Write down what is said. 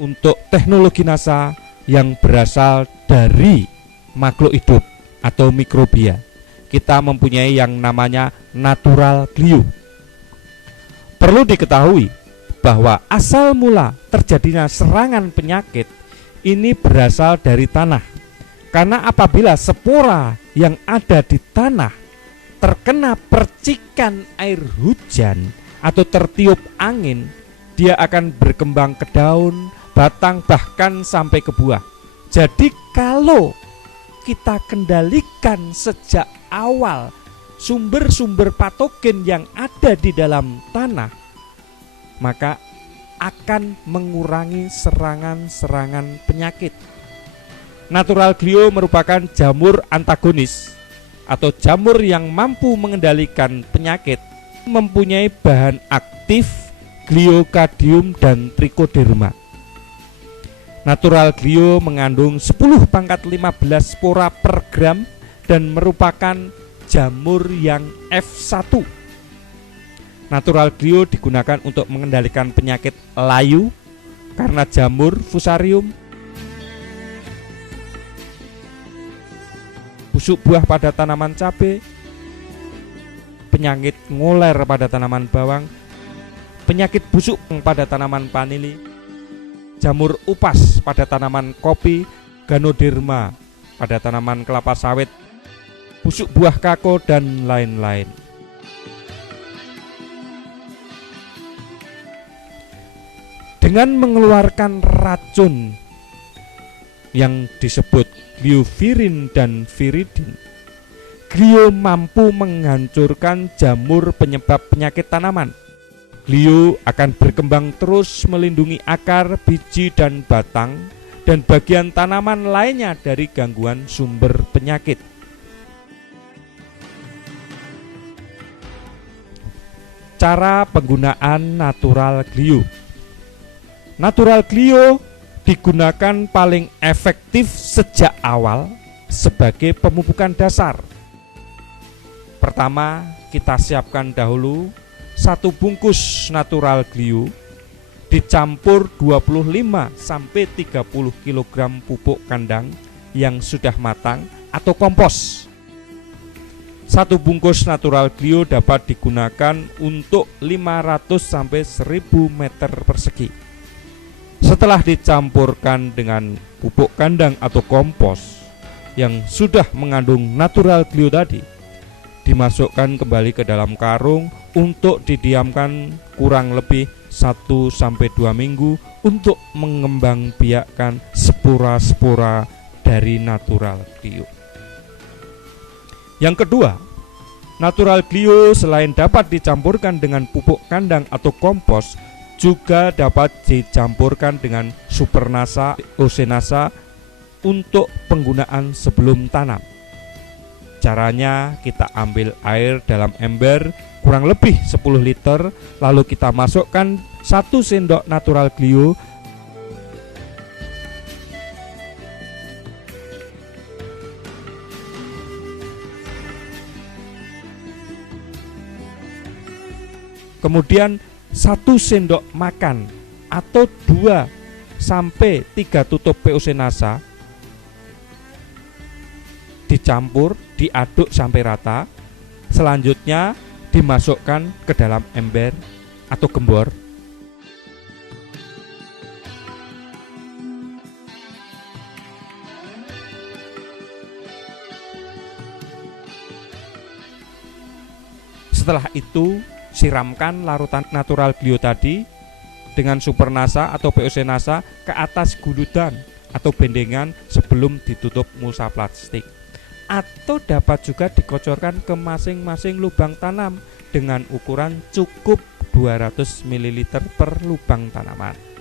untuk teknologi NASA yang berasal dari makhluk hidup atau mikrobia. Kita mempunyai yang namanya natural glue. Perlu diketahui bahwa asal mula terjadinya serangan penyakit ini berasal dari tanah. Karena apabila spora yang ada di tanah terkena percikan air hujan atau tertiup angin, dia akan berkembang ke daun, batang, bahkan sampai ke buah. Jadi kalau kita kendalikan sejak awal sumber-sumber patogen yang ada di dalam tanah, maka akan mengurangi serangan-serangan penyakit. Natural glue merupakan jamur antagonis atau jamur yang mampu mengendalikan penyakit, mempunyai bahan aktif gliokadium dan trichoderma. Natural glue mengandung 10⁻15 spora per gram dan merupakan jamur yang F1. Natural glue digunakan untuk mengendalikan penyakit layu karena jamur fusarium, busuk buah pada tanaman cabai, penyakit ngoler pada tanaman bawang, penyakit busuk pada tanaman vanili, jamur upas pada tanaman kopi, ganoderma pada tanaman kelapa sawit, busuk buah kakao, dan lain-lain. Dengan mengeluarkan racun yang disebut gliovirin dan viridin, glio mampu menghancurkan jamur penyebab penyakit tanaman. Glio akan berkembang terus melindungi akar, biji, dan batang, dan bagian tanaman lainnya dari gangguan sumber penyakit. Cara penggunaan natural glue. Natural glue digunakan paling efektif sejak awal sebagai pemupukan dasar. Pertama, kita siapkan dahulu 1 bungkus natural glue dicampur 25-30 kg pupuk kandang yang sudah matang atau kompos. 1 bungkus natural glue dapat digunakan untuk 500-1000 meter persegi. Setelah dicampurkan dengan pupuk kandang atau kompos yang sudah mengandung natural glue tadi, dimasukkan kembali ke dalam karung untuk didiamkan kurang lebih 1-2 minggu untuk mengembangbiakkan spora-spora dari natural glue. Yang kedua, natural glue selain dapat dicampurkan dengan pupuk kandang atau kompos, juga dapat dicampurkan dengan supernasa, osenasa untuk penggunaan sebelum tanam. Caranya, kita ambil air dalam ember kurang lebih 10 liter, lalu kita masukkan 1 sendok natural glue, kemudian 1 sendok makan atau 2-3 tutup POC NASA dicampur, diaduk sampai rata. Selanjutnya dimasukkan ke dalam ember atau gembor. Setelah itu, siramkan larutan natural glue tadi dengan supernasa atau POC NASA ke atas guludan atau bendengan sebelum ditutup mulsa plastik, atau dapat juga dikocorkan ke masing-masing lubang tanam dengan ukuran cukup 200 ml per lubang tanaman.